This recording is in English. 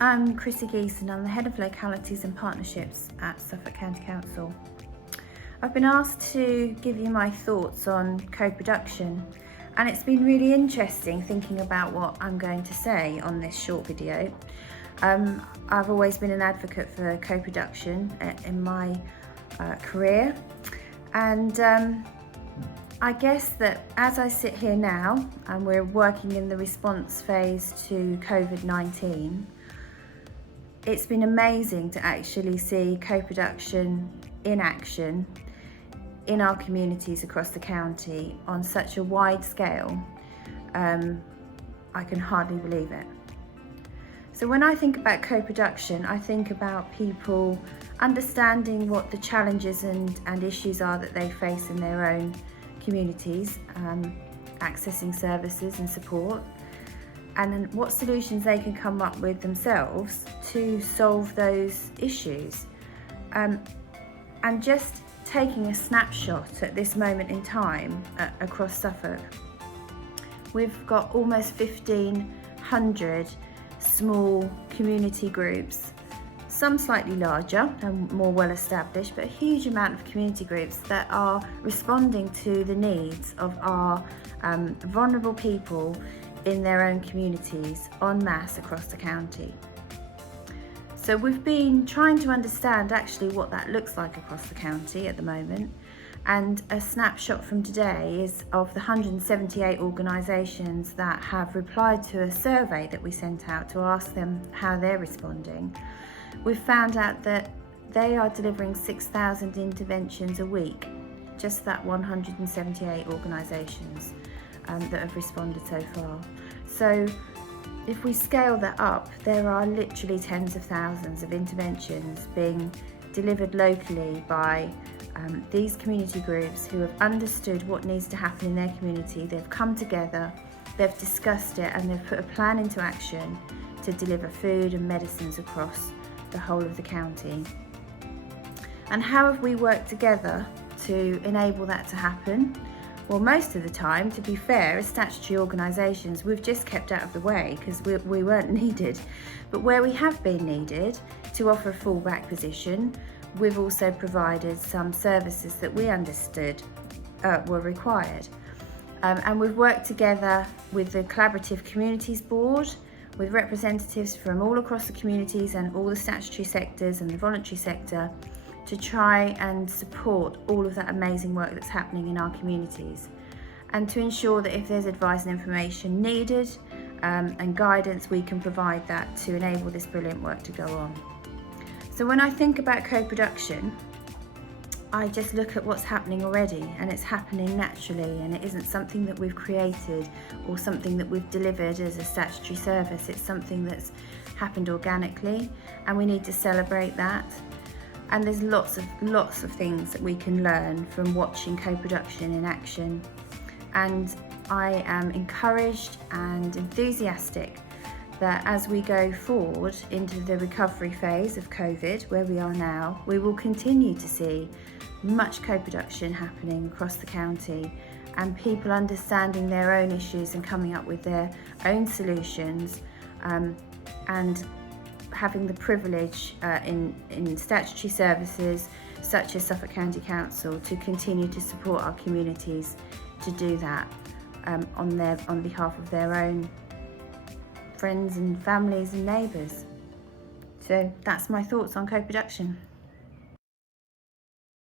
I'm Chrissie Geeson. I'm the Head of Localities and Partnerships at Suffolk County Council. I've been asked to give you my thoughts on co-production, and it's been really interesting thinking about what I'm going to say on this short video. I've always been an advocate for co-production in my career, and I guess that as I sit here now and we're working in the response phase to COVID-19, it's been amazing to actually see co-production in action in our communities across the county on such a wide scale. I can hardly believe it. So when I think about co-production, I think about people understanding what the challenges and issues are that they face in their own communities, accessing services and support, and what solutions they can come up with themselves to solve those issues. And just taking a snapshot at this moment in time across Suffolk, we've got almost 1,500 small community groups, some slightly larger and more well established, but a huge amount of community groups that are responding to the needs of our vulnerable people in their own communities en masse across the county. So we've been trying to understand actually what that looks like across the county at the moment, and a snapshot from today is of the 178 organisations that have replied to a survey that we sent out to ask them how they're responding. We've found out that they are delivering 6,000 interventions a week, just that 178 organisations that have responded so far. So if we scale that up, there are literally tens of thousands of interventions being delivered locally by these community groups who have understood what needs to happen in their community. They've come together, they've discussed it, and they've put a plan into action to deliver food and medicines across the whole of the county. And how have we worked together to enable that to happen? Well, most of the time, to be fair, as statutory organisations, we've just kept out of the way because we weren't needed. But where we have been needed to offer a fallback position, we've also provided some services that we understood were required. And we've worked together with the Collaborative Communities Board, with representatives from all across the communities and all the statutory sectors and the voluntary sector, to try and support all of that amazing work that's happening in our communities, and to ensure that if there's advice and information needed and guidance, we can provide that to enable this brilliant work to go on. So when I think about co-production, I just look at what's happening already, and it's happening naturally, and it isn't something that we've created or something that we've delivered as a statutory service. It's something that's happened organically, and we need to celebrate that. And there's lots of things that we can learn from watching co-production in action. And I am encouraged and enthusiastic that as we go forward into the recovery phase of COVID, where we are now, we will continue to see much co-production happening across the county, and people understanding their own issues and coming up with their own solutions, and having the privilege in statutory services such as Suffolk County Council to continue to support our communities to do that on behalf of their own friends and families and neighbours. So that's my thoughts on co-production.